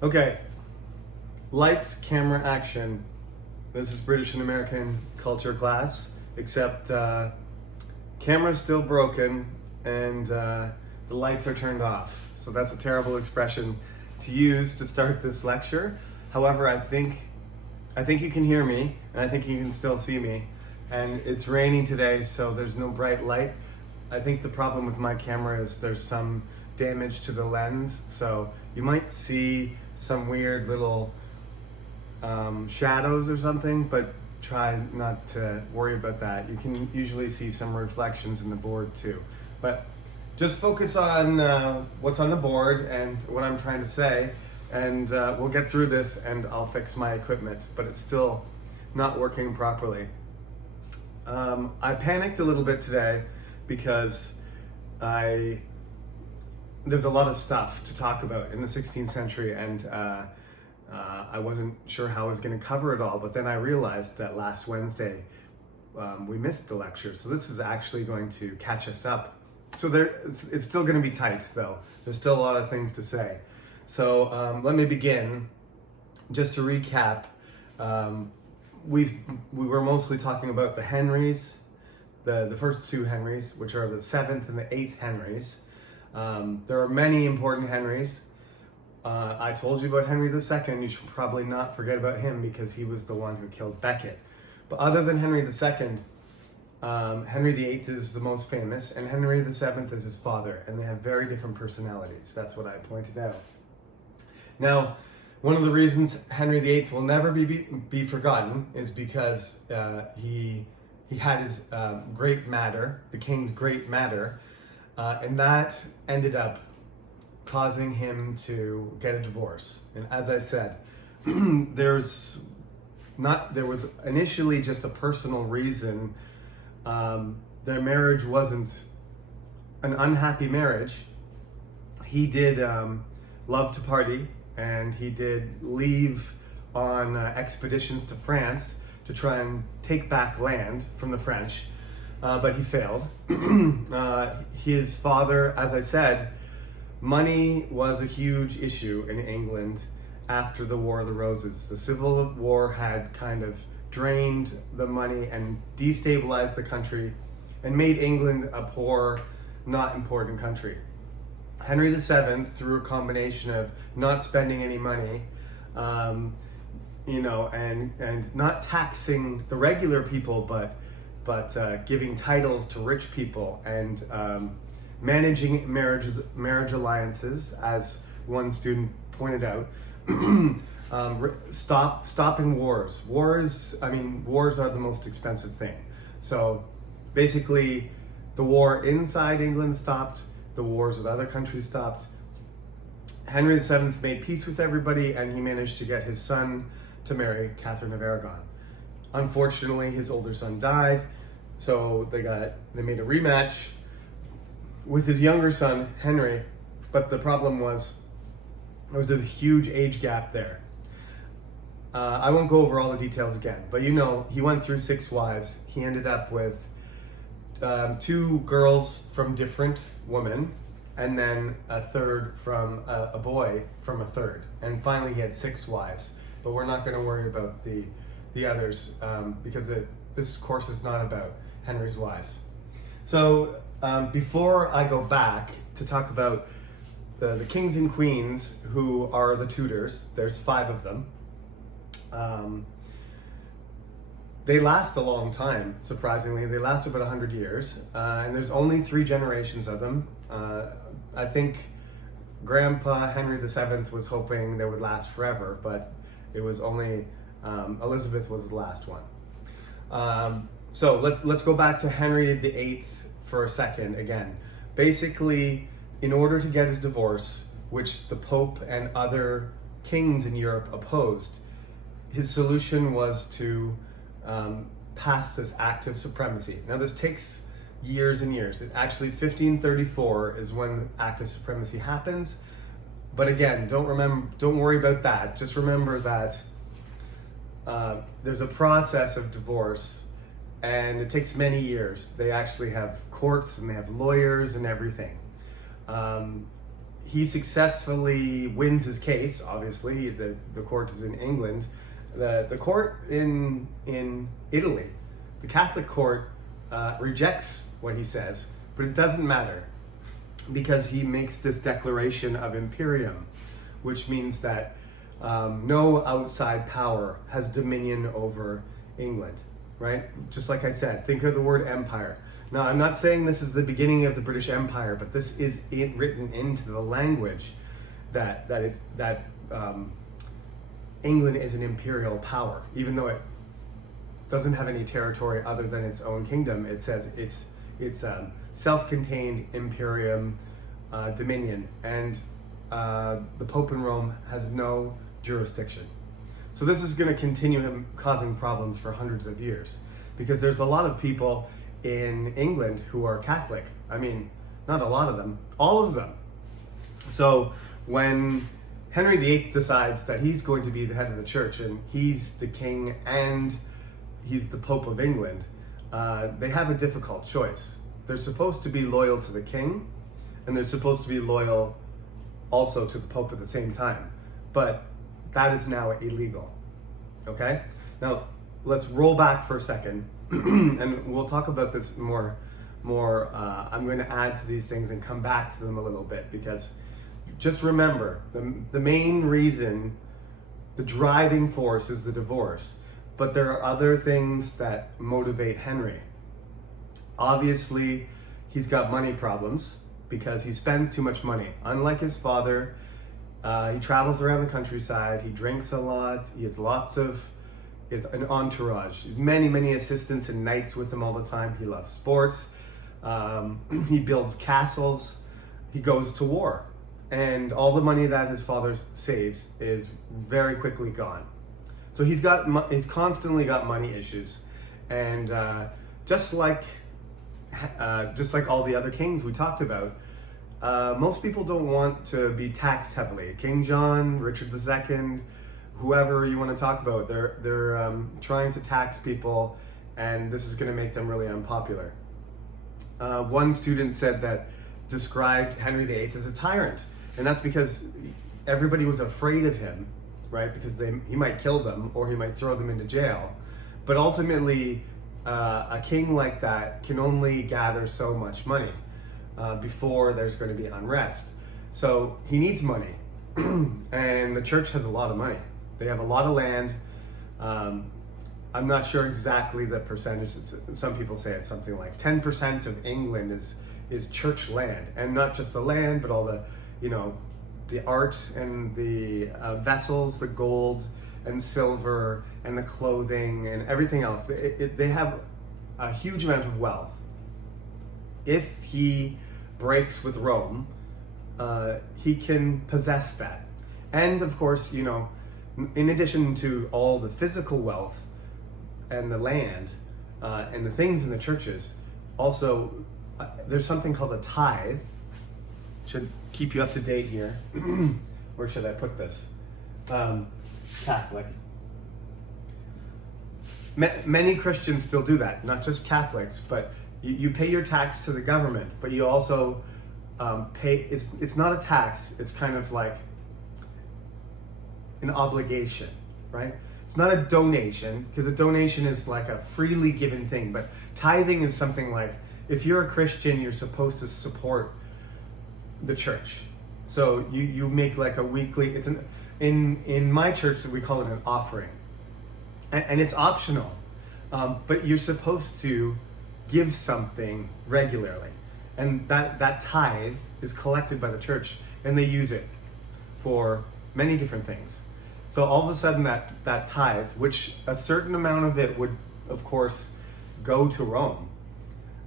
Okay, lights, camera, action. This is British and American culture class, except camera's still broken and the lights are turned off. So that's a terrible expression to use to start this lecture. However, I think you can hear me and I think you can still see me. And it's raining today, so there's no bright light. I think the problem with my camera is there's some damage to the lens, so you might see some weird little shadows or something, but try not to worry about that. You can usually see some reflections in the board too. But just focus on what's on the board and what I'm trying to say, and we'll get through this and I'll fix my equipment, but it's still not working properly. I panicked a little bit today because there's a lot of stuff to talk about in the 16th century, and I wasn't sure how I was going to cover it all, but then I realized that last Wednesday we missed the lecture, so this is actually going to catch us up. So it's still going to be tight though. There's still a lot of things to say. So let me begin. Just to recap, we were mostly talking about the Henrys, the first two Henrys, which are the 7th and the 8th Henrys. There are many important Henrys. I told you about Henry II. You should probably not forget about him because he was the one who killed Becket. But other than Henry II, Henry VIII is the most famous, and Henry VII is his father, and they have very different personalities. That's what I pointed out. Now, one of the reasons Henry VIII will never be forgotten is because he had his great matter, the king's great matter, and that ended up causing him to get a divorce. And as I said, there was initially just a personal reason. Their marriage wasn't an unhappy marriage. He did love to party, and he did leave on expeditions to France to try and take back land from the French, but he failed. His father, as I said, money was a huge issue in England after the War of the Roses. The Civil War had kind of drained the money and destabilized the country and made England a poor, not important country. Henry VII, through a combination of not spending any money, and not taxing the regular people, but giving titles to rich people and managing marriage alliances, as one student pointed out. Stopping wars. Wars are the most expensive thing. So basically, the war inside England stopped, the wars with other countries stopped. Henry VII made peace with everybody, and he managed to get his son to marry Catherine of Aragon. Unfortunately, his older son died, so they made a rematch with his younger son, Henry, but the problem was there was a huge age gap there. I won't go over all the details again, but he went through 6 wives. He ended up with 2 girls from different women, and then a third from a boy from a third. And finally he had 6 wives, but we're not going to worry about the others because this course is not about Henry's wives. So before I go back to talk about the kings and queens who are the Tudors, there's 5 of them. They last a long time, surprisingly. They last about 100 years, and there's only 3 generations of them. I think Grandpa Henry VII was hoping they would last forever, but it was only Elizabeth was the last one. So let's go back to Henry VIII for a second again. Basically, in order to get his divorce, which the Pope and other kings in Europe opposed, his solution was to pass this act of supremacy. Now this takes years and years. Actually, 1534 is when the act of supremacy happens. But again, don't worry about that. Just remember that there's a process of divorce, and it takes many years. They actually have courts and they have lawyers and everything. he successfully wins his case. Obviously, the court is in England. The court in Italy, the Catholic court, rejects what he says, but it doesn't matter because he makes this declaration of imperium, which means that no outside power has dominion over England, right? Just like I said, think of the word empire. Now, I'm not saying this is the beginning of the British Empire, but this is written into the language that England is an imperial power. Even though it doesn't have any territory other than its own kingdom, it says it's self-contained imperium, dominion, and the Pope in Rome has no jurisdiction. So this is going to continue him causing problems for hundreds of years, because there's a lot of people in England who are Catholic. I mean, not a lot of them, all of them. So when Henry VIII decides that he's going to be the head of the church and he's the king and he's the Pope of England, they have a difficult choice. They're supposed to be loyal to the king, and they're supposed to be loyal also to the Pope at the same time. But that is now illegal. Okay? Now, let's roll back for a second, and we'll talk about this more. I'm going to add to these things and come back to them a little bit, because just remember, the main reason, the driving force is the divorce, but there are other things that motivate Henry. Obviously, he's got money problems because he spends too much money. Unlike his father, he travels around the countryside, he drinks a lot, he has an entourage, many assistants and knights with him all the time. He loves sports, he builds castles, he goes to war, and all the money that his father saves is very quickly gone. So he's constantly got money issues, and just like all the other kings we talked about, most people don't want to be taxed heavily. King John, Richard II, whoever you want to talk about, they're trying to tax people, and this is going to make them really unpopular. One student described Henry VIII as a tyrant, and that's because everybody was afraid of him, right? Because he might kill them or he might throw them into jail. But ultimately, a king like that can only gather so much money before there's going to be unrest. So he needs money, and the church has a lot of money. They have a lot of land. I'm not sure exactly the percentage. Some people say it's something like 10% of England is church land, and not just the land, but all the art and the vessels, the gold and silver and the clothing and everything else. They have a huge amount of wealth. If he breaks with Rome, he can possess that. And of course, in addition to all the physical wealth and the land and the things in the churches, also there's something called a tithe. Should keep you up to date here. Where should I put this? Catholic. Many Christians still do that, not just Catholics, but you pay your tax to the government, but you also pay, it's not a tax, it's kind of like an obligation, right? It's not a donation, because a donation is like a freely given thing, but tithing is something like, if you're a Christian, you're supposed to support the church. So you make like a weekly, in my church we call it an offering, and it's optional, but you're supposed to give something regularly, and that tithe is collected by the church, and they use it for many different things. So all of a sudden that tithe, which a certain amount of it would of course go to Rome,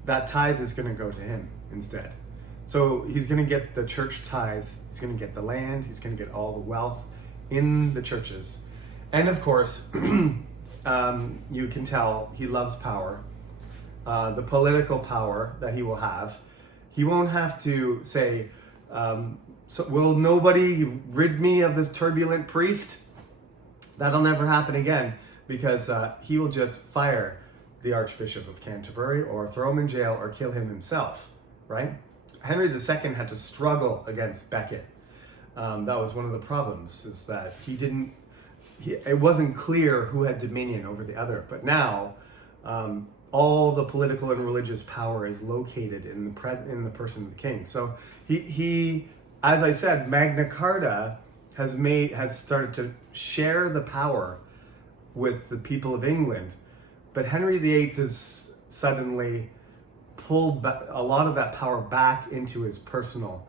that tithe is going to go to him instead. So he's going to get the church tithe, he's going to get the land, he's going to get all the wealth in the churches. And of course, you can tell he loves power. The political power that he will have. He won't have to say, so will nobody rid me of this turbulent priest? That'll never happen again, because he will just fire the Archbishop of Canterbury or throw him in jail or kill him himself, right? Henry II had to struggle against Becket That was one of the problems, is that it wasn't clear who had dominion over the other. But now, all the political and religious power is located in the person of the king. So he, as I said, Magna Carta has started to share the power with the people of England, but Henry VIII has suddenly pulled a lot of that power back into his personal,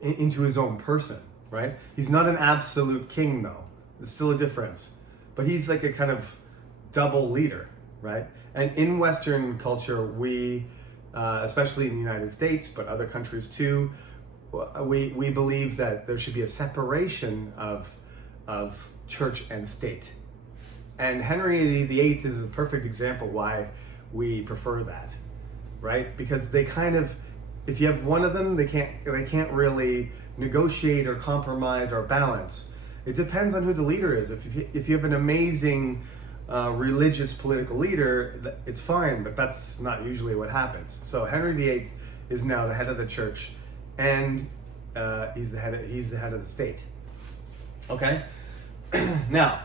into his own person, right? He's not an absolute king, though. There's still a difference, but he's like a kind of double leader, right? And in Western culture, we, especially in the United States, but other countries too, we believe that there should be a separation of church and state. And Henry VIII is a perfect example why we prefer that, right? Because they kind of, if you have one of them, they can't really negotiate or compromise or balance. It depends on who the leader is. If you have an amazing religious political leader, it's fine, but that's not usually what happens. So Henry VIII is now the head of the church, and he's the head of the state. Okay? Now,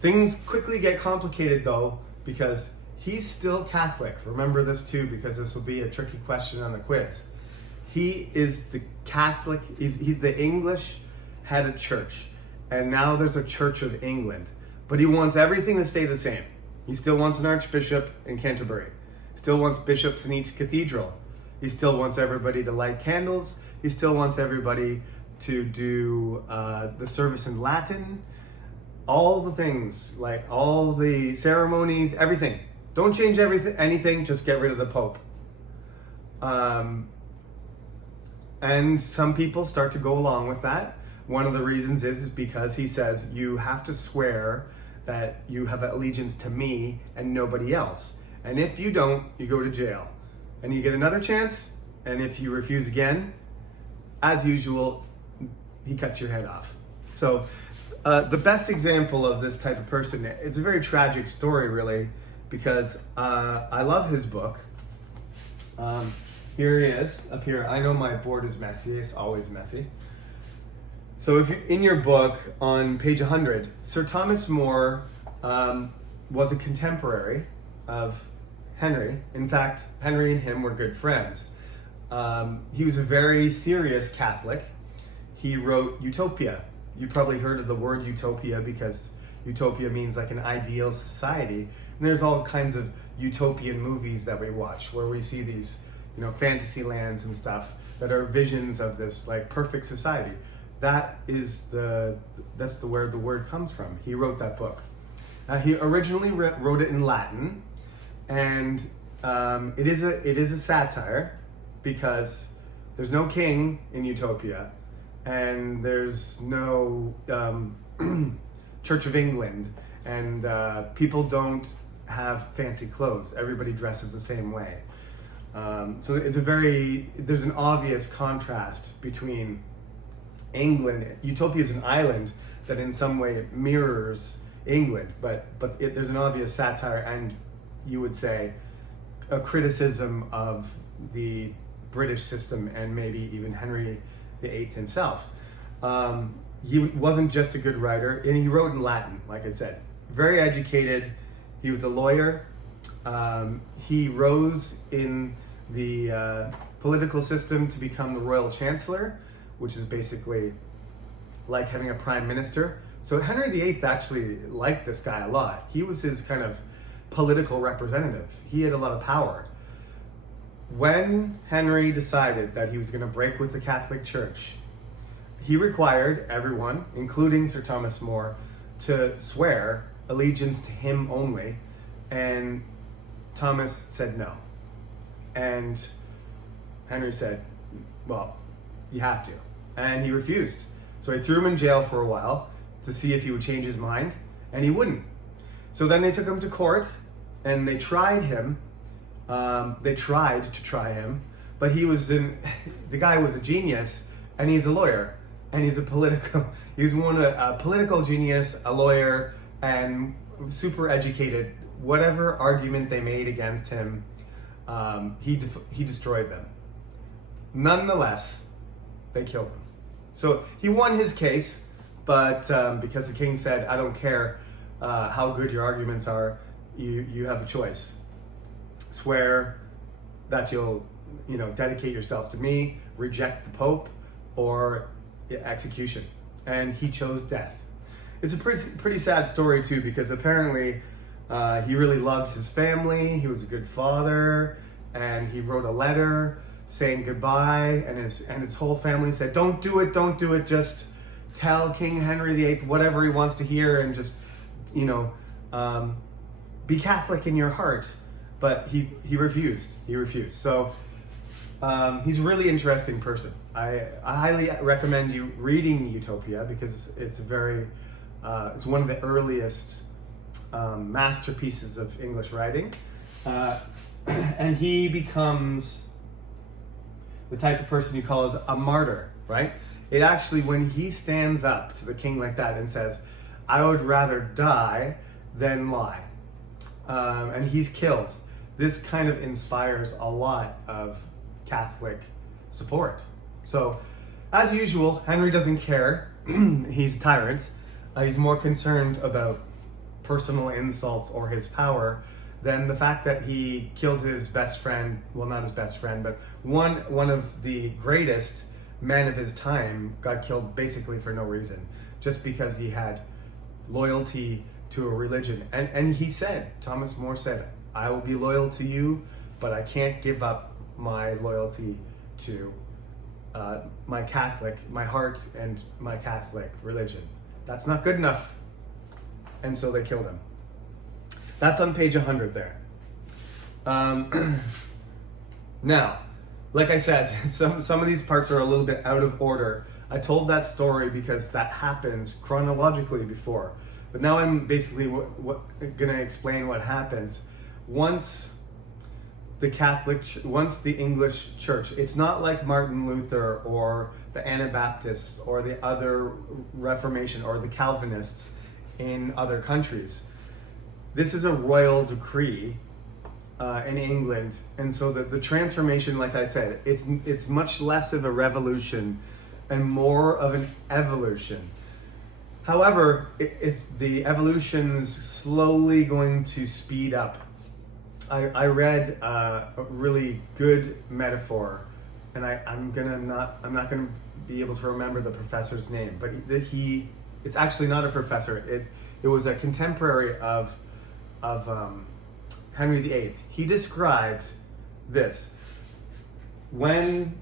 things quickly get complicated though, because he's still Catholic. Remember this too, because this will be a tricky question on the quiz. He is the Catholic, he's the English head of church, and now there's a Church of England. But he wants everything to stay the same. He still wants an archbishop in Canterbury. Still wants bishops in each cathedral. He still wants everybody to light candles. He still wants everybody to do the service in Latin. All the things, like all the ceremonies, everything. Don't change anything, just get rid of the Pope. And some people start to go along with that. One of the reasons is because he says you have to swear that you have allegiance to me and nobody else. And if you don't, you go to jail. And you get another chance, and if you refuse again, as usual, he cuts your head off. So the best example of this type of person, it's a very tragic story really, because I love his book. Here he is, up here. I know my board is messy, it's always messy. So if you, in your book, on page 100, Sir Thomas More was a contemporary of Henry. In fact, Henry and him were good friends. He was a very serious Catholic. He wrote Utopia. You probably heard of the word utopia because utopia means like an ideal society. And there's all kinds of utopian movies that we watch where we see these, fantasy lands and stuff that are visions of this like perfect society. That's where the word comes from. He wrote that book. He originally wrote it in Latin, and it is a satire because there's no king in Utopia, and there's no Church of England, and people don't have fancy clothes. Everybody dresses the same way. So there's an obvious contrast between England. Utopia is an island that in some way mirrors England, but there's an obvious satire and, you would say, a criticism of the British system and maybe even Henry VIII himself. He wasn't just a good writer, and he wrote in Latin, like I said. Very educated. He was a lawyer. He rose in the political system to become the royal chancellor, which is basically like having a prime minister. So Henry VIII actually liked this guy a lot. He was his kind of political representative. He had a lot of power. When Henry decided that he was going to break with the Catholic Church, he required everyone, including Sir Thomas More, to swear allegiance to him only, and Thomas said no. And Henry said, well, you have to. And he refused. So he threw him in jail for a while to see if he would change his mind, and he wouldn't. So then they took him to court, and they tried him. They tried to try him, but the guy was a genius, and he's a lawyer, and he's a political genius, a lawyer, and super educated. Whatever argument they made against him, he destroyed them. Nonetheless, they killed him. So he won his case, but because the king said, I don't care how good your arguments are, you have a choice. Swear that you'll dedicate yourself to me, reject the Pope, or execution. And he chose death. It's a pretty sad story too, because apparently he really loved his family, he was a good father, and he wrote a letter saying goodbye, and his whole family said, don't do it, just tell King Henry VIII whatever he wants to hear, and just, be Catholic in your heart. But he refused. So he's a really interesting person. I highly recommend you reading Utopia, because it's it's one of the earliest masterpieces of English writing. And he becomes the type of person you call as a martyr, right? It actually, when he stands up to the king like that and says, I would rather die than lie, and he's killed, this kind of inspires a lot of Catholic support. So, as usual, Henry doesn't care. He's a tyrant. He's more concerned about personal insults or his power than the fact that he killed his best friend, well, not his best friend, but one of the greatest men of his time got killed basically for no reason, just because he had loyalty to a religion. And he said, Thomas More said, I will be loyal to you, but I can't give up my loyalty to my heart and my Catholic religion. That's not good enough. And so they killed him. That's on page 100 there. Now, like I said, some of these parts are a little bit out of order. I told that story because that happens chronologically before. But now I'm basically going to explain what happens once the English church. It's not like Martin Luther or the Anabaptists or the other Reformation or the Calvinists in other countries. This is a royal decree in England, and so the transformation, like I said, it's much less of a revolution and more of an evolution. However, it's the evolution's slowly going to speed up. I read a really good metaphor, and I'm not gonna be able to remember the professor's name, but it's actually not a professor. It was a contemporary of Henry VIII. He described this. When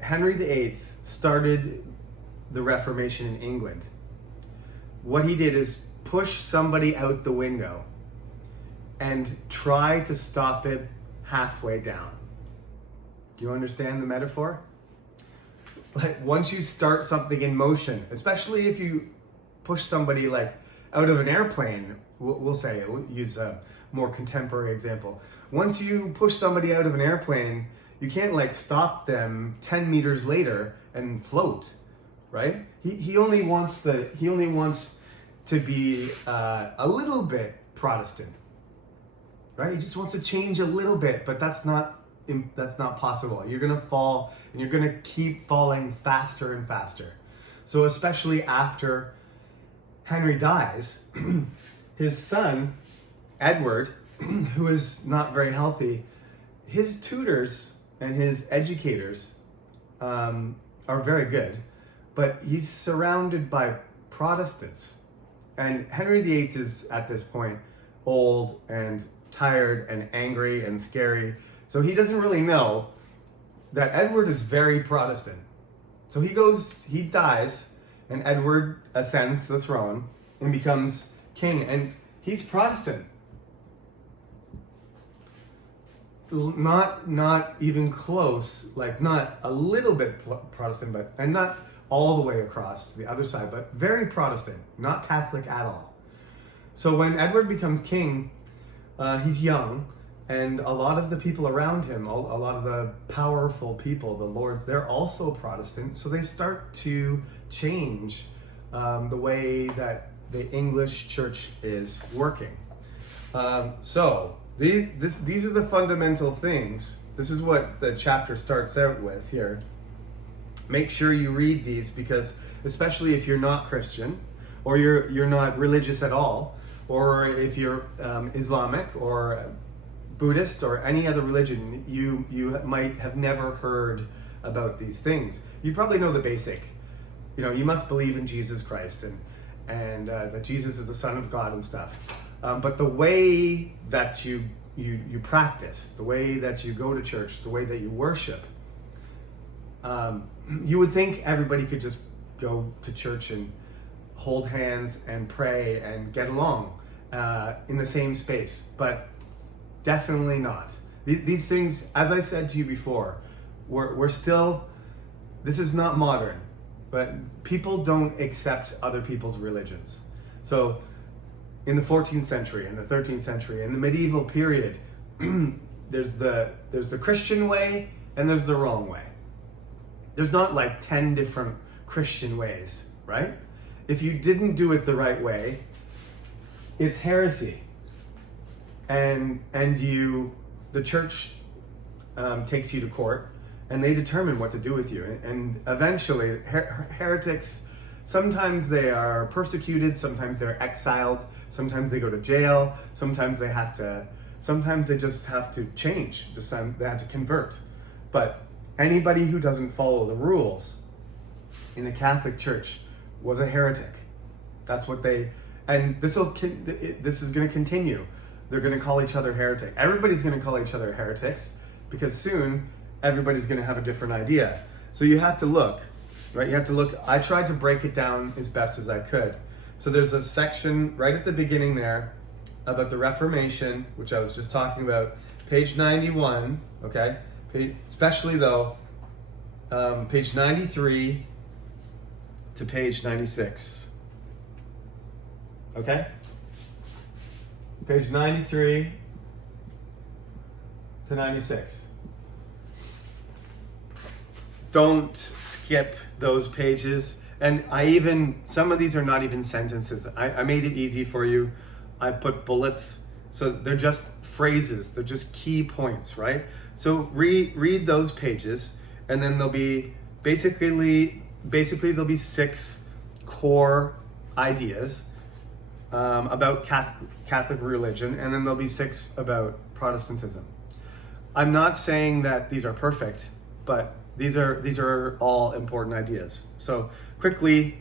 Henry VIII started the Reformation in England, what he did is push somebody out the window and try to stop it halfway down. Do you understand the metaphor? Like, once you start something in motion, especially if you push somebody like out of an airplane, we'll use a more contemporary example. Once you push somebody out of an airplane, you can't like stop them 10 meters later and float, right? He only wants to be a little bit Protestant, right? He just wants to change a little bit, but that's not possible. You're gonna fall, and you're gonna keep falling faster and faster. So especially after Henry dies, his son, Edward, who is not very healthy, his tutors and his educators are very good, but he's surrounded by Protestants. And Henry VIII is, at this point, old and tired and angry and scary. So he doesn't really know that Edward is very Protestant. So he dies, and Edward ascends to the throne and becomes king, and he's Protestant. Not even close, like not a little bit Protestant, and not all the way across to the other side, but very Protestant, not Catholic at all. So when Edward becomes king, he's young, and a lot of the people around him, a lot of the powerful people, the lords, they're also Protestant, so they start to change the way that the English church is working. So these are the fundamental things. This is what the chapter starts out with here. make sure you read these, because especially if you're not Christian, or you're not religious at all, or if you're Islamic or Buddhist or any other religion, you might have never heard about these things. You probably know the basic. You must believe in Jesus Christ and that Jesus is the Son of God and stuff. But the way that you practice, the way that you go to church, the way that you worship, you would think everybody could just go to church and hold hands and pray and get along in the same space, but definitely not. These things, as I said to you before, we're still, this is not modern, but people don't accept other people's religions. So in the 14th century and the 13th century and the medieval period, there's the Christian way and there's the wrong way. There's not like 10 different Christian ways, right? If you didn't do it the right way, it's heresy. And the church takes you to court, and they determine what to do with you. And eventually, heretics, sometimes they are persecuted, sometimes they're exiled, sometimes they go to jail, sometimes they just have to change, they have to convert. But anybody who doesn't follow the rules in the Catholic Church was a heretic. That's what and this is going to continue. They're going to call each other heretic. Everybody's going to call each other heretics, because soon everybody's going to have a different idea. So you have to look, right? You have to look. I tried to break it down as best as I could. So there's a section right at the beginning there about the Reformation, which I was just talking about, page 91, okay? Especially though, page 93 to page 96, okay? Page 93 to 96. Don't skip those pages. And some of these are not even sentences. I made it easy for you. I put bullets. So they're just phrases. They're just key points, right? So read those pages, and then there'll be basically there'll be 6 core ideas about Catholic religion, and then there'll be 6 about Protestantism. I'm not saying that these are perfect, but these are all important ideas. So quickly,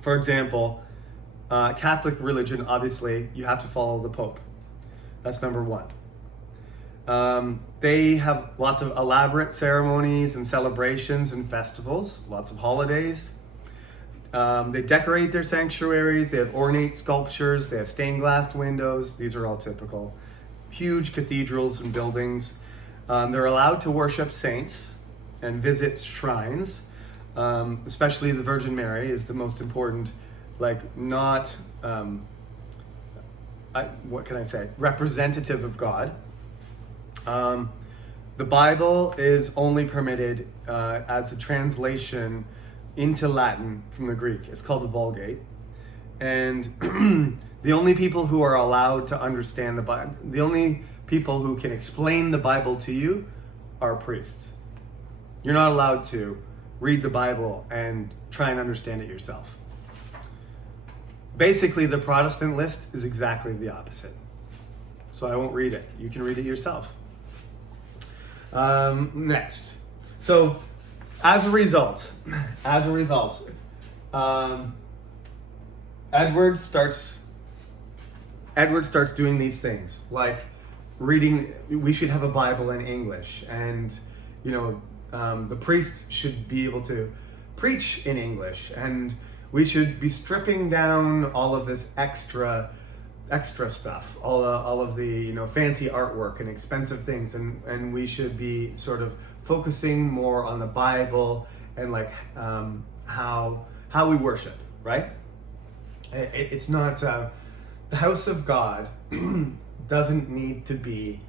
for example, Catholic religion, obviously, you have to follow the Pope. That's number 1. They have lots of elaborate ceremonies and celebrations and festivals, lots of holidays. They decorate their sanctuaries, they have ornate sculptures, they have stained glass windows. These are all typical. Huge cathedrals and buildings. They're allowed to worship saints and visit shrines, especially the Virgin Mary is the most important, not, representative of God. The Bible is only permitted as a translation into Latin from the Greek. It's called the Vulgate. And the only people who are allowed to understand the Bible, the only people who can explain the Bible to you are priests. You're not allowed to read the Bible and try and understand it yourself. Basically, the Protestant list is exactly the opposite. So I won't read it. You can read it yourself. Next. So, as a result, Edward starts doing these things, like reading. We should have a Bible in English, and the priests should be able to preach in English, and we should be stripping down all of this extra stuff, all of the fancy artwork and expensive things, and we should be sort of focusing more on the Bible and how we worship, right? It's not the house of God doesn't need to be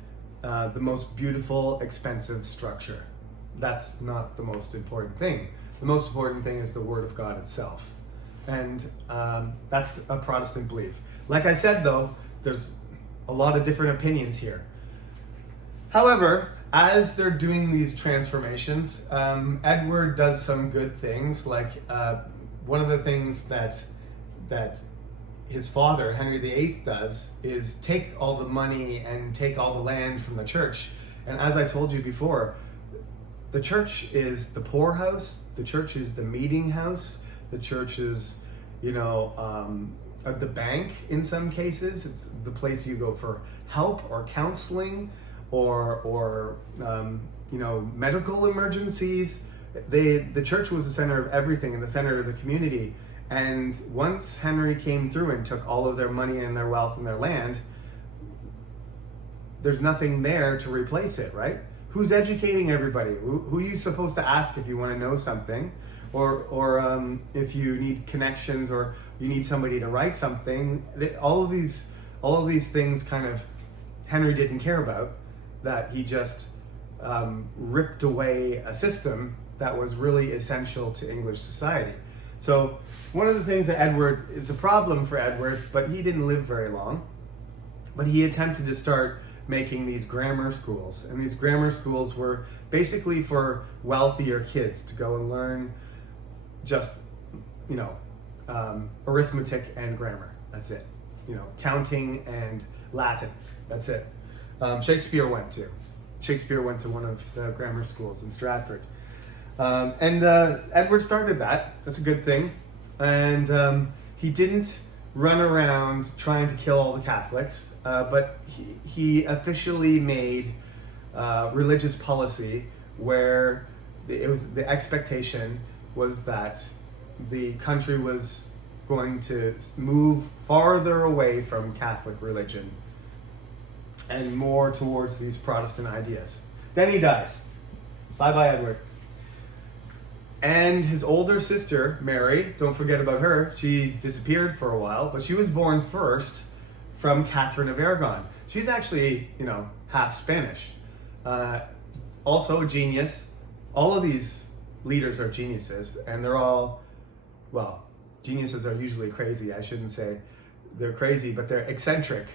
the most beautiful, expensive structure. That's not the most important thing. The most important thing is the Word of God itself, and that's a Protestant belief. Like I said, though, there's a lot of different opinions here. However, as they're doing these transformations, Edward does some good things. Like one of the things that his father, Henry VIII, does is take all the money and take all the land from the church. And as I told you before, the church is the poorhouse, the church is the meeting house, the church is, the bank in some cases. It's the place you go for help or counseling or medical emergencies. The church was the center of everything and the center of the community. And once Henry came through and took all of their money and their wealth and their land, there's nothing there to replace it, right? Who's educating everybody? Who are you supposed to ask if you want to know something? Or if you need connections or you need somebody to write something? All of these things kind of Henry didn't care about, that he just ripped away a system that was really essential to English society. So one of the things that Edward is a problem for Edward, but he didn't live very long, but he attempted to start making these grammar schools. And these grammar schools were basically for wealthier kids to go and learn just, arithmetic and grammar. That's it. Counting and Latin. That's it. Shakespeare went to one of the grammar schools in Stratford. And Edward started that. That's a good thing. And he didn't run around trying to kill all the Catholics, but he officially made religious policy where the expectation was that the country was going to move farther away from Catholic religion and more towards these Protestant ideas. Then he dies. Bye-bye, Edward. And his older sister, Mary, don't forget about her. She disappeared for a while, but she was born first from Catherine of Aragon. She's actually, half Spanish. Also a genius. All of these leaders are geniuses, and they're all, geniuses are usually crazy. I shouldn't say they're crazy, but they're eccentric.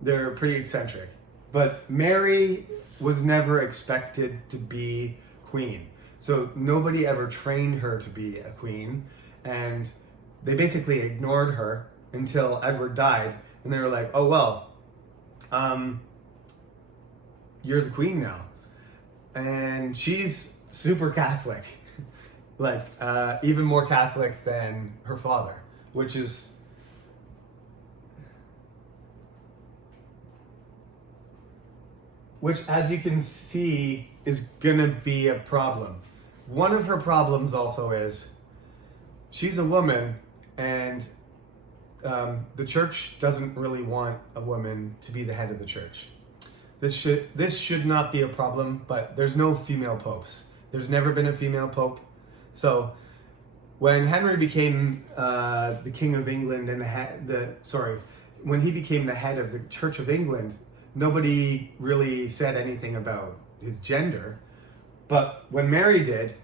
They're pretty eccentric. But Mary was never expected to be queen. So nobody ever trained her to be a queen, and they basically ignored her until Edward died, and they were like, oh, well, you're the queen now. And she's super Catholic, like even more Catholic than her father, which as you can see is gonna be a problem. One of her problems also is she's a woman, and the church doesn't really want a woman to be the head of the church. This should not be a problem, but there's no female popes. There's never been a female pope. So when Henry became the King of England and when he became the head of the Church of England, nobody really said anything about his gender. But when Mary did,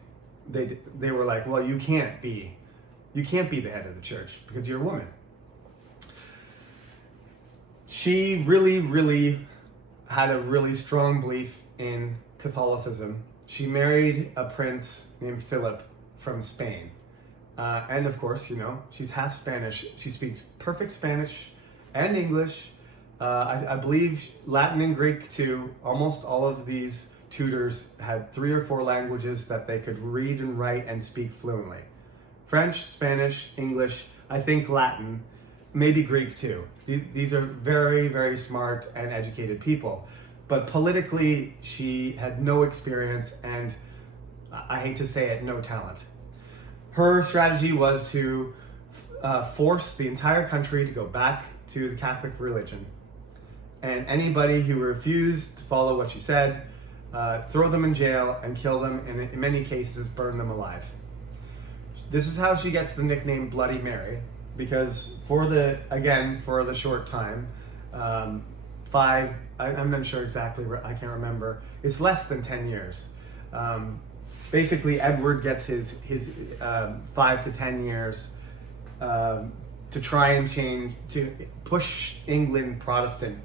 they were like, well, you can't be the head of the church because you're a woman. She really, really had a really strong belief in Catholicism. She married a prince named Philip from Spain. And of course, she's half Spanish. She speaks perfect Spanish and English. I believe Latin and Greek too. Almost all of these Tudors had 3 or 4 languages that they could read and write and speak fluently. French, Spanish, English, I think Latin, maybe Greek too. These are very, very smart and educated people. But politically, she had no experience and, I hate to say it, no talent. Her strategy was to force the entire country to go back to the Catholic religion. And anybody who refused to follow what she said, throw them in jail and kill them, and in many cases burn them alive. This is how she gets the nickname Bloody Mary, because for the short time, I'm not sure exactly, I can't remember, it's less than 10 years. Basically, Edward gets his 5 to 10 years to try and to push England Protestant.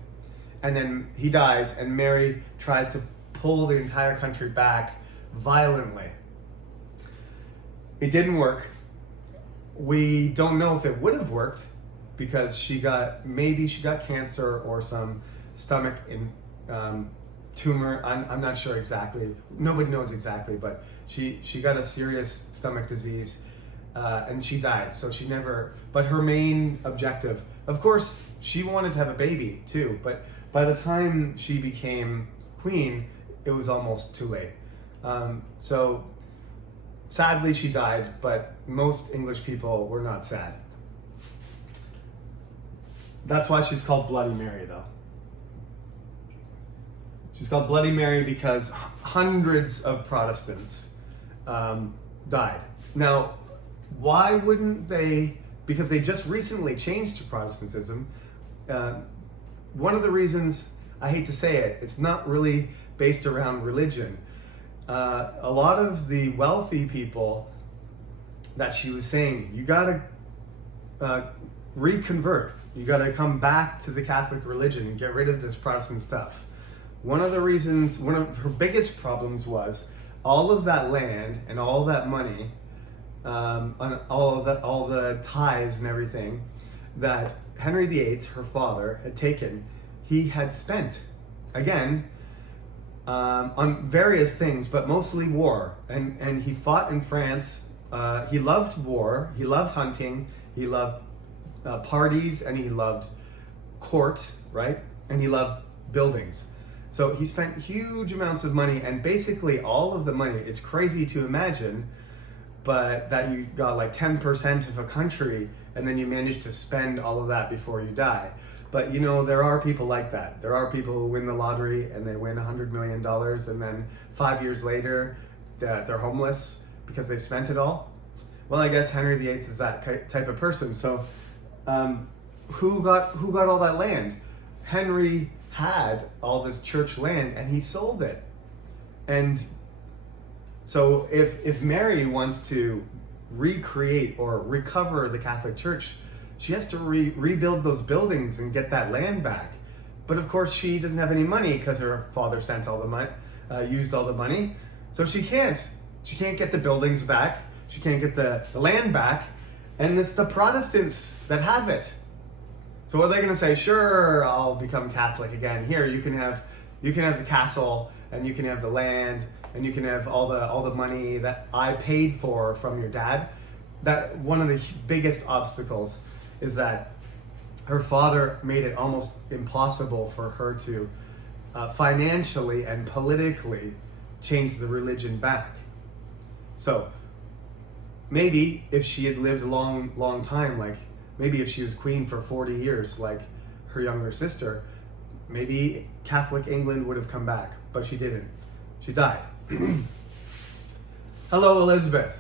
And then he dies, and Mary tries to pull the entire country back violently. It didn't work. We don't know if it would have worked because maybe she got cancer or some stomach tumor. I'm not sure exactly. Nobody knows exactly, but she got a serious stomach disease and she died. So she never, but her main objective, of course, she wanted to have a baby too, but by the time she became queen, it was almost too late. So sadly she died, but most English people were not sad. That's why she's called Bloody Mary, though. She's called Bloody Mary because hundreds of Protestants died. Now, why wouldn't they? Because they just recently changed to Protestantism. One of the reasons, I hate to say it, it's not really based around religion. A lot of the wealthy people that she was saying, you gotta reconvert. You gotta come back to the Catholic religion and get rid of this Protestant stuff. One of her biggest problems was all of that land and all that money, all the tithes and everything that Henry VIII, her father, had taken. He had spent, again, on various things, but mostly war. And he fought in France. He loved war. He loved hunting. He loved parties, and he loved court, right? And he loved buildings. So he spent huge amounts of money, and basically all of the money, it's crazy to imagine, but that you got like 10% of a country and then you managed to spend all of that before you die. But you know, there are people like that. There are people who win the lottery and they win $100 million and then 5 years later they're homeless because they spent it all. Well, I guess Henry VIII is that type of person. So who got all that land? Henry had all this church land and he sold it. And so if Mary wants to recreate or recover the Catholic Church, she has to rebuild those buildings and get that land back. But of course she doesn't have any money because her father sent all the money, used all the money. So she can't get the buildings back. She can't get the land back. And it's the Protestants that have it. So what are they going to say? Sure, I'll become Catholic again. Here, you can have the castle, and you can have the land, and you can have all the money that I paid for from your dad. That one of the biggest obstacles is that her father made it almost impossible for her to financially and politically change the religion back. So maybe if she had lived a long time, like maybe if she was queen for 40 years, like her younger sister, maybe Catholic England would have come back, but she didn't. She died. Hello, Elizabeth.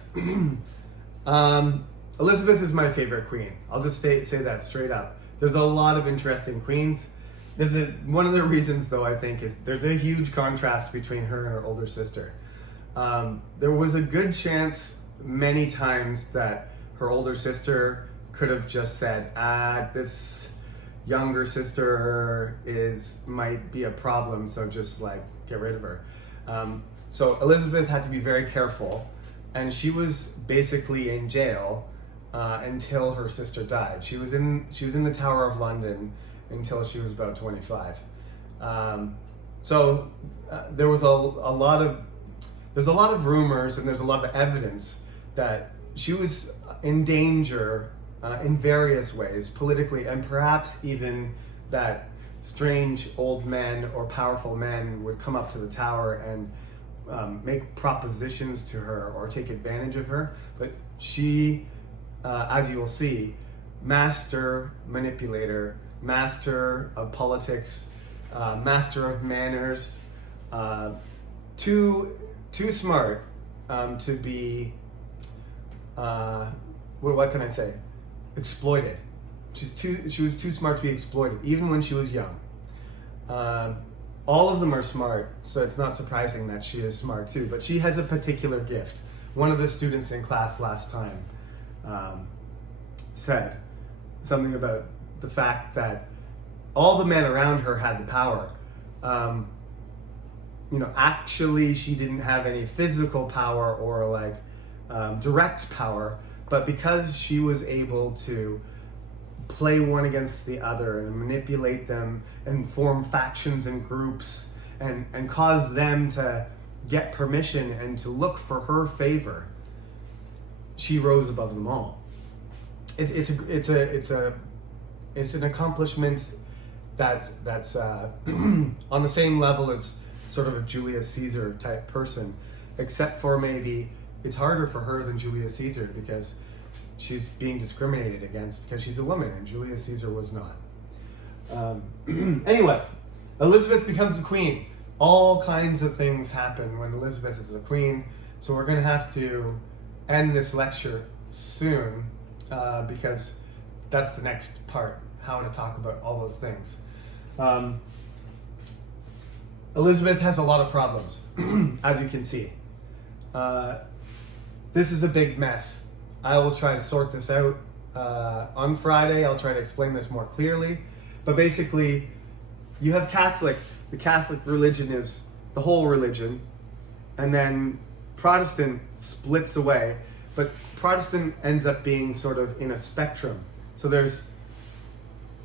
Elizabeth is my favorite queen. I'll just say that straight up. There's a lot of interesting queens. One of the reasons, though, I think, is there's a huge contrast between her and her older sister. There was a good chance many times that her older sister could have just said, this younger sister might be a problem, so just like get rid of her. So Elizabeth had to be very careful, and she was basically in jail until her sister died. She was in the Tower of London until she was about 25. There was a lot of rumors, and there's a lot of evidence that she was in danger in various ways, politically, and perhaps even that strange old men or powerful men would come up to the tower and make propositions to her or take advantage of her. But she, as you will see, master manipulator, master of politics, master of manners, too smart to be, what can I say? Exploited. She was too smart to be exploited, even when she was young. All of them are smart, so it's not surprising that she is smart too, but she has a particular gift. One of the students in class last time said something about the fact that all the men around her had the power, actually she didn't have any physical power or like direct power, but because she was able to play one against the other and manipulate them and form factions and groups and cause them to get permission and to look for her favor, she rose above them all. It's an accomplishment that's on the same level as sort of a Julius Caesar type person, except for maybe it's harder for her than Julius Caesar because she's being discriminated against because she's a woman and Julius Caesar was not. Anyway, Elizabeth becomes the queen. All kinds of things happen when Elizabeth is the queen, so we're going to have to end this lecture soon because that's the next part, how to talk about all those things. Elizabeth has a lot of problems, as you can see. This is a big mess. I will try to sort this out on Friday. I'll try to explain this more clearly. But basically, you have Catholic. The Catholic religion is the whole religion. And then Protestant splits away. But Protestant ends up being sort of in a spectrum. So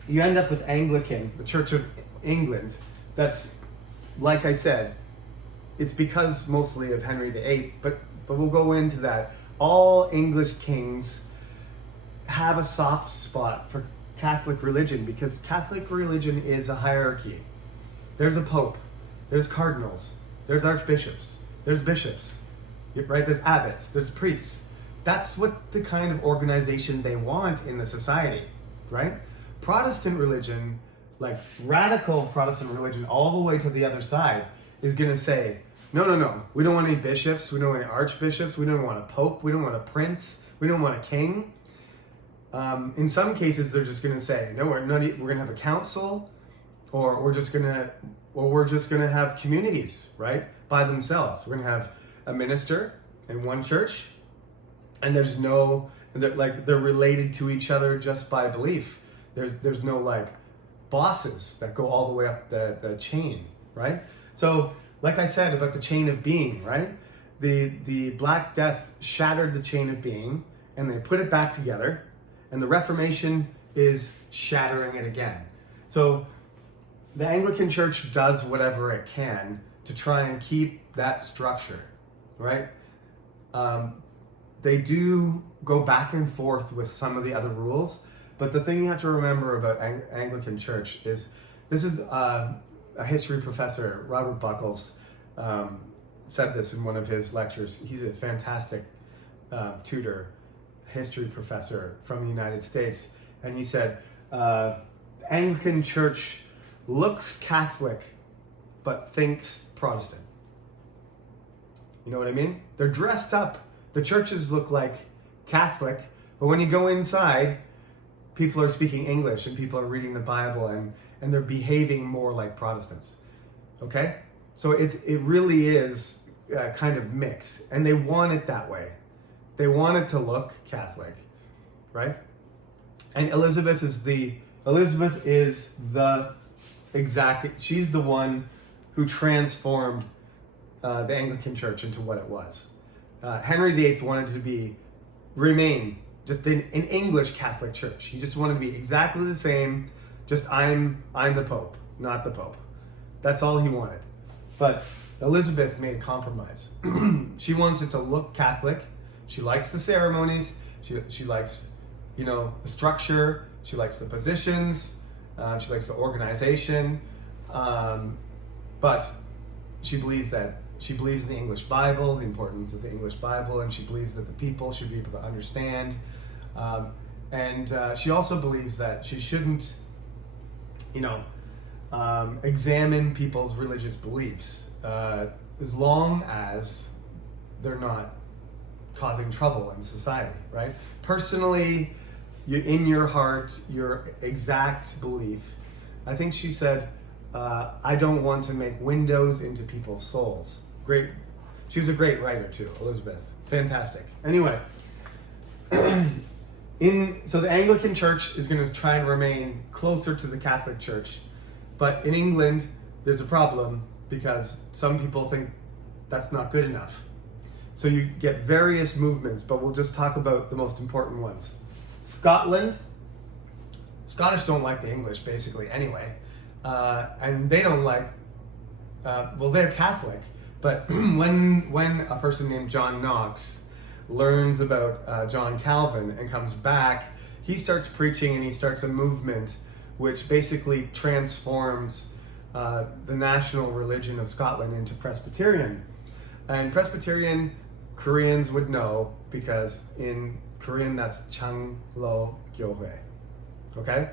you end up with Anglican, the Church of England. That's, like I said, it's because mostly of Henry VIII, but we'll go into that. All English kings have a soft spot for Catholic religion because Catholic religion is a hierarchy. There's a pope, there's cardinals, there's archbishops, there's bishops, right? There's abbots, there's priests. That's what the kind of organization they want in the society, right? Protestant religion, like radical Protestant religion all the way to the other side, is going to say, no, we don't want any bishops, we don't want any archbishops, we don't want a pope, we don't want a prince, we don't want a king. In some cases, they're just going to say, no, we're going to have a council, or we're just going to have communities, right, by themselves. We're going to have a minister in one church, and they're related to each other just by belief. There's no like bosses that go all the way up the chain, right? So, like I said about the chain of being, right? The Black Death shattered the chain of being, and they put it back together, and the Reformation is shattering it again. So, the Anglican Church does whatever it can to try and keep that structure, right? They do go back and forth with some of the other rules, but the thing you have to remember about Anglican Church is, this is a history professor, Robert Buckles, said this in one of his lectures. He's a fantastic Tudor history professor from the United States, and he said, Anglican Church looks Catholic, but thinks Protestant. You know what I mean? They're dressed up. The churches look like Catholic, but when you go inside, people are speaking English and people are reading the Bible and they're behaving more like Protestants. Okay? So it really is a kind of mix, and they want it that way. They want it to look Catholic, right? And Elizabeth is the exact, she's the one who transformed the Anglican Church into what it was. Henry VIII wanted to remain just an English Catholic Church. He just wanted to be exactly the same, just I'm the Pope, not the Pope. That's all he wanted. But Elizabeth made a compromise. She wants it to look Catholic. She likes the ceremonies. She likes, the structure. She likes the positions. She likes the organization. But she believes in the English Bible, the importance of the English Bible, and she believes that the people should be able to understand. And she also believes that she shouldn't, examine people's religious beliefs as long as they're not causing trouble in society, right? Personally, in your heart, your exact belief. I think she said, I don't want to make windows into people's souls. Great. She was a great writer too, Elizabeth. Fantastic. Anyway, so the Anglican Church is going to try and remain closer to the Catholic Church. But in England, there's a problem. because some people think that's not good enough. So you get various movements, but we'll just talk about the most important ones. Scotland. Scottish don't like the English, basically, anyway. And they don't like, well, they're Catholic, but when a person named John Knox learns about John Calvin and comes back, he starts preaching and he starts a movement which basically transforms the national religion of Scotland into Presbyterian. And Presbyterian, Koreans would know, because in Korean that's Changlo Gyohwe. Okay?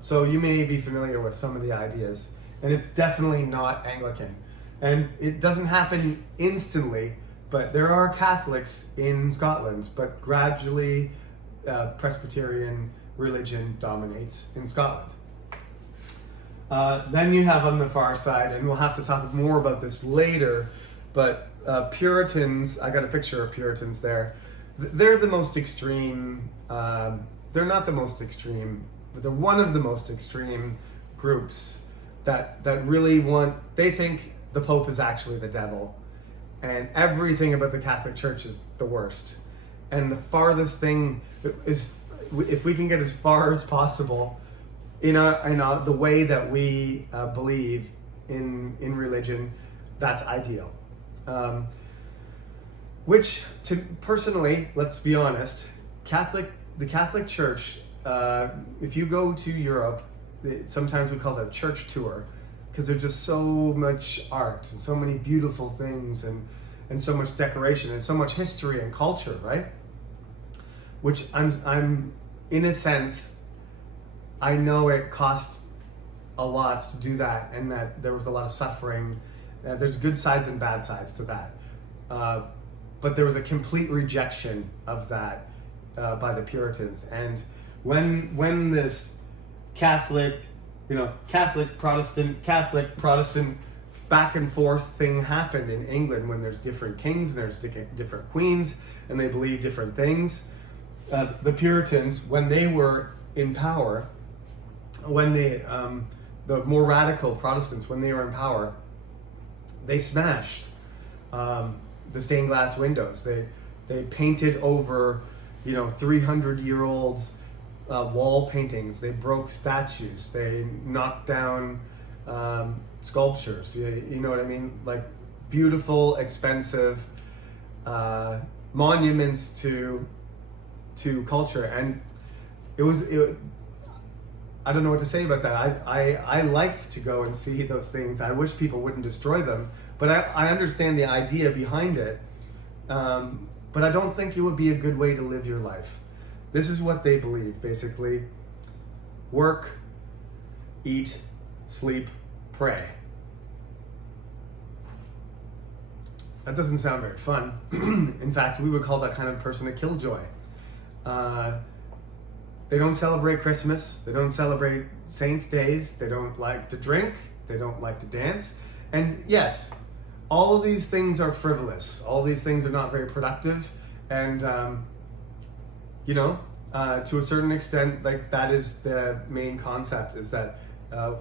So you may be familiar with some of the ideas. And it's definitely not Anglican. And it doesn't happen instantly, but there are Catholics in Scotland, but gradually Presbyterian religion dominates in Scotland. Then you have on the far side, and we'll have to talk more about this later, but Puritans, I got a picture of Puritans there. They're the most extreme, they're not the most extreme, but they're one of the most extreme groups that really they think the Pope is actually the devil, and everything about the Catholic Church is the worst. And the farthest thing is, if we can get as far as possible in the way that we believe in religion, that's ideal. Which, personally, let's be honest, the Catholic Church, if you go to Europe, sometimes we call it a church tour, because there's just so much art and so many beautiful things and so much decoration and so much history and culture, right? Which I'm in a sense, I know it cost a lot to do that, and that there was a lot of suffering. There's good sides and bad sides to that. But there was a complete rejection of that by the Puritans. And when this Catholic Protestant back and forth thing happened in England, when there's different kings and there's different queens and they believe different things, the Puritans, when they were in power, when the more radical Protestants, when they were in power, they smashed the stained glass windows. They painted over 300-year-old wall paintings. They broke statues. They knocked down sculptures. You know what I mean? Like beautiful, expensive monuments to culture. And I don't know what to say about that. I like to go and see those things. I wish people wouldn't destroy them, but I understand the idea behind it. But I don't think it would be a good way to live your life. This is what they believe, basically. Work, eat, sleep, pray. That doesn't sound very fun. In fact, we would call that kind of person a killjoy. They don't celebrate Christmas. They don't celebrate saints' days. They don't like to drink. They don't like to dance. And yes, all of these things are frivolous. All these things are not very productive. And, to a certain extent, like that is the main concept, is that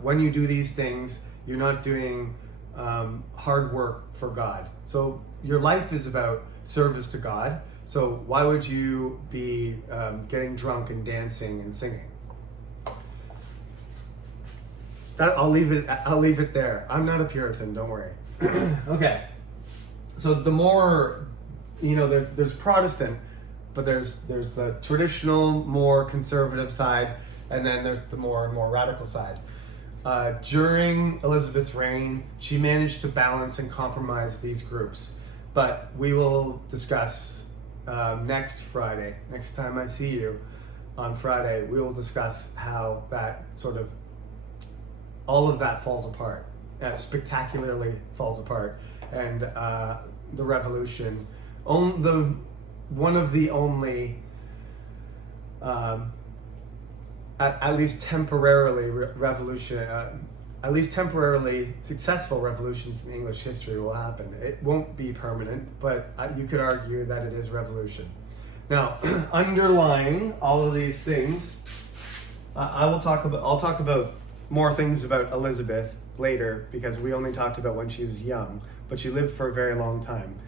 when you do these things, you're not doing hard work for God. So your life is about service to God. So why would you be getting drunk and dancing and singing? I'll leave it there. I'm not a Puritan, don't worry. Okay. So the more, there's Protestant, but there's the traditional, more conservative side, and then there's the more radical side. During Elizabeth's reign, she managed to balance and compromise these groups, but we will discuss next Friday. Next time I see you on Friday, we will discuss how that all of that falls apart, spectacularly falls apart, and the revolution, one of the only, at least temporarily at least temporarily successful revolutions in English history will happen. It won't be permanent, but you could argue that it is revolution. Now, underlying all of these things, I'll talk about more things about Elizabeth later because we only talked about when she was young, but she lived for a very long time.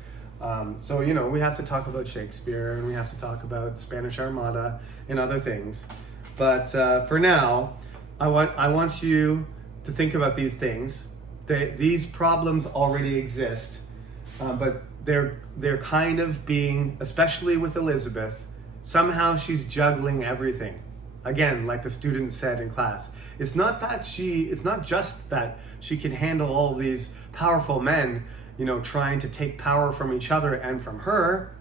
So, we have to talk about Shakespeare, and we have to talk about Spanish Armada and other things. But for now, I want you to think about these things. These problems already exist, but they're kind of being, especially with Elizabeth, somehow she's juggling everything. Again, like the student said in class, it's not just that she can handle all these powerful men, trying to take power from each other and from her.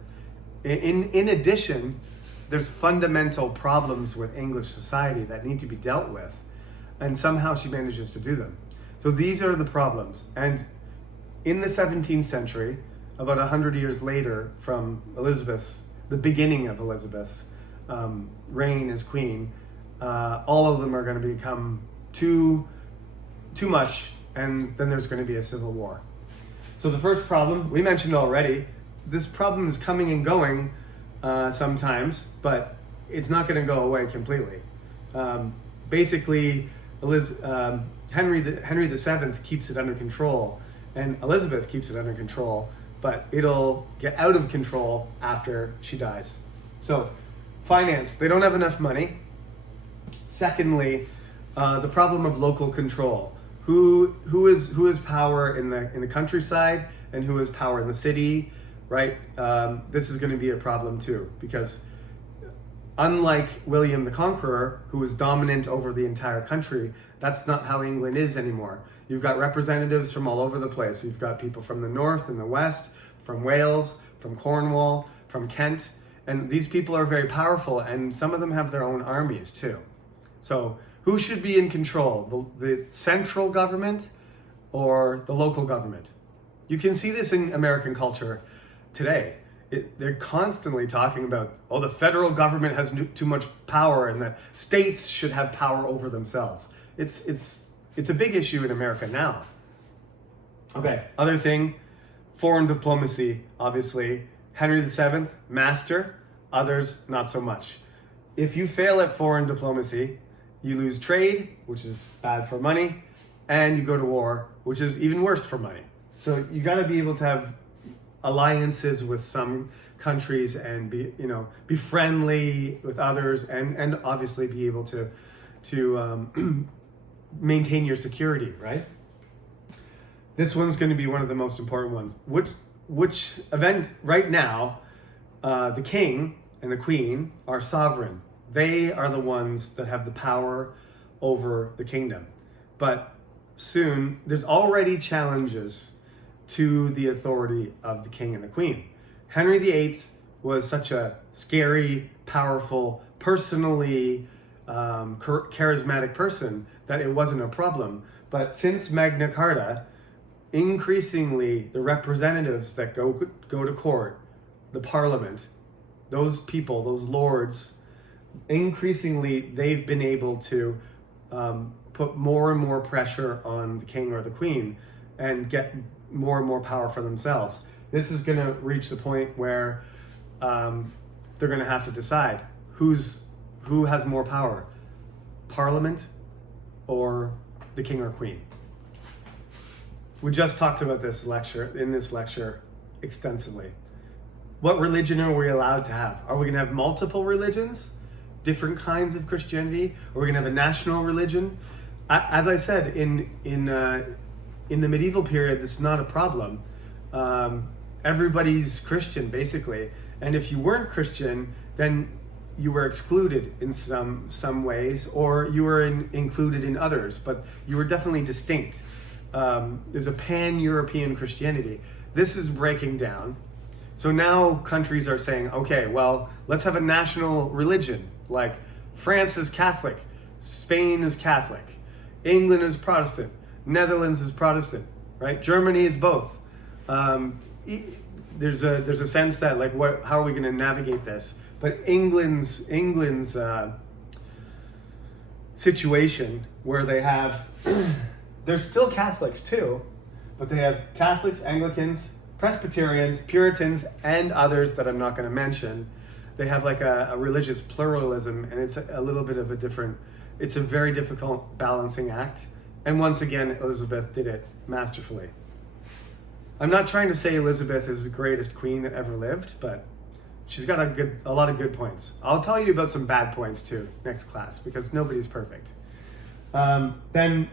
In addition, there's fundamental problems with English society that need to be dealt with, and somehow she manages to do them. So these are the problems. And in the 17th century, about 100 years later from the beginning of Elizabeth's reign as queen, all of them are going to become too much, and then there's going to be a civil war. So the first problem, we mentioned already, this problem is coming and going sometimes, but it's not going to go away completely. Basically, Henry VII keeps it under control, and Elizabeth keeps it under control, but it'll get out of control after she dies. So, finance, they don't have enough money. Secondly, the problem of local control. Who has power in the countryside and who has power in the city, right? This is going to be a problem too, because unlike William the Conqueror, who was dominant over the entire country, that's not how England is anymore. You've got representatives from all over the place. You've got people from the north and the west, from Wales, from Cornwall, from Kent, and these people are very powerful, and some of them have their own armies too. So who should be in control, the central government or the local government? You can see this in American culture today. They're constantly talking about, the federal government has too much power and that states should have power over themselves. It's a big issue in America now. Okay, other thing, foreign diplomacy, obviously. Henry VII, master, others not so much. If you fail at foreign diplomacy, you lose trade, which is bad for money, and you go to war, which is even worse for money. So you got to be able to have alliances with some countries and be friendly with others, and obviously be able to maintain your security, right? This one's going to be one of the most important ones. Which event right now, the king and the queen are sovereign. They are the ones that have the power over the kingdom. But soon, there's already challenges to the authority of the king and the queen. Henry VIII was such a scary, powerful, personally charismatic person that it wasn't a problem. But since Magna Carta, increasingly the representatives that go to court, the parliament, those people, those lords, increasingly they've been able to put more and more pressure on the king or the queen and get more and more power for themselves. This is going to reach the point where they're going to have to decide who has more power, Parliament or the king or queen. We just talked about this in this lecture extensively. What religion are we allowed to have? Are we going to have multiple religions, different kinds of Christianity? Are we going to have a national religion? As I said, in the medieval period, this is not a problem. Everybody's Christian, basically. And if you weren't Christian, then you were excluded in some ways, or you were included in others, but you were definitely distinct. There's a pan-European Christianity. This is breaking down. So now countries are saying, okay, well, let's have a national religion. Like France is Catholic, Spain is Catholic, England is Protestant, Netherlands is Protestant, right? Germany is both. There's a sense that how are we going to navigate this? But England's situation where they have, they're still Catholics too, but they have Catholics, Anglicans, Presbyterians, Puritans, and others that I'm not going to mention. They have a religious pluralism, and it's a little bit of it's a very difficult balancing act And once again, Elizabeth did it masterfully. I'm not trying to say Elizabeth is the greatest queen that ever lived, but she's got a lot of good points. I'll tell you about some bad points too next class, because nobody's perfect. Then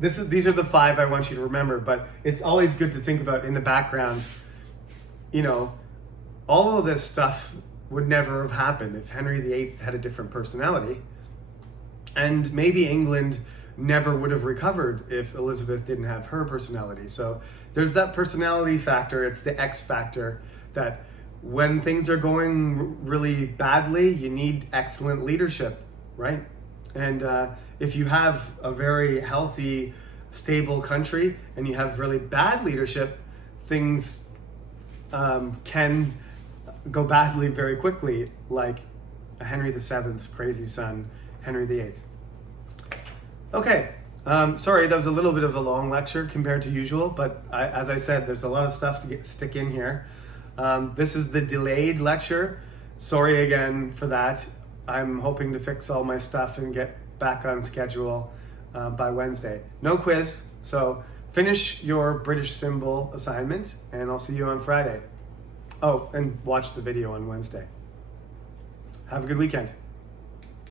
these are the 5 I want you to remember, but it's always good to think about in the background, you know, all of this stuff would never have happened if Henry VIII had a different personality. And maybe England never would have recovered if Elizabeth didn't have her personality. So there's that personality factor. It's the X factor that when things are going really badly, you need excellent leadership, right? And if you have a very healthy, stable country and you have really bad leadership, things can go badly very quickly, like Henry VII's crazy son, Henry VIII. Okay, sorry, that was a little bit of a long lecture compared to usual, but as I said, there's a lot of stuff to stick in here. This is the delayed lecture. Sorry again for that. I'm hoping to fix all my stuff and get back on schedule by Wednesday. No quiz, so finish your British symbol assignment, and I'll see you on Friday. Oh, and watch the video on Wednesday. Have a good weekend.